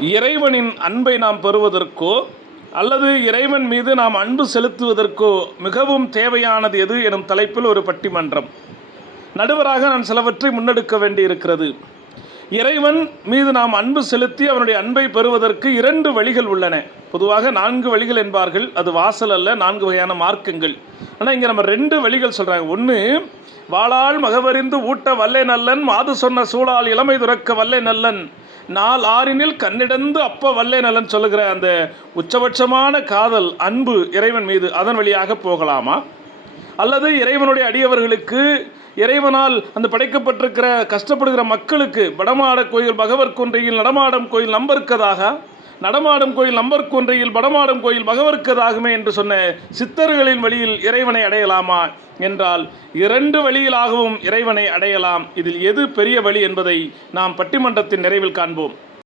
இறைவனின் அன்பை நாம் பெறுவதற்கோ அல்லது இறைவன் மீது நாம் அன்பு செலுத்துவதற்கோ மிகவும் தேவையானது எது எனும் தலைப்பில் ஒரு பட்டிமன்றம். நடுவராக நான் சிலவற்றை முன்னெடுக்க வேண்டியிருக்கிறது. இறைவன் மீது நாம் அன்பு செலுத்தி அவனுடைய அன்பை பெறுவதற்கு இரண்டு வழிகள் உள்ளன. பொதுவாக நான்கு வழிகள் என்பார்கள். அது வாசல் அல்ல நான்கு வகையான மார்க்கங்கள். ஆனால் இங்கே நம்ம ரெண்டு வழிகள் சொல்கிறாங்க ஒன்று வாளால் மகவறிந்து ஊட்ட வல்லை நல்லன் மாது சொன்ன சூழால் இளமை துறக்க வல்லை நல்லன். நாள் ஆறினில் கண்ணிடந்து அப்ப வல்லை நலன் சொல்லுகிற அந்த உச்சபட்சமான காதல் அன்பு இறைவன் மீது அதன் வழியாக போகலாமா? அல்லது இறைவனுடைய அடியவர்களுக்கு இறைவனால் அந்த படைக்கப்பட்டிருக்கிற கஷ்டப்படுகிற மக்களுக்கு வடமாட கோயில் பகவர் கொன்றையில் நடமாடும் கோயில் நம்பருக்கதாக? நடமாடும் கோயில் நம்பர்கொன்றையில் வடமாடும் கோயில் பகவர்க்கதாகுமே என்று சொன்ன சித்தர்களின் வழியில் இறைவனை அடையலாமா என்றால் இரண்டு வழியிலாகவும் இறைவனை அடையலாம். இதில் எது பெரிய வழி என்பதை நாம் பட்டிமன்றத்தின் நிறைவில் காண்போம்.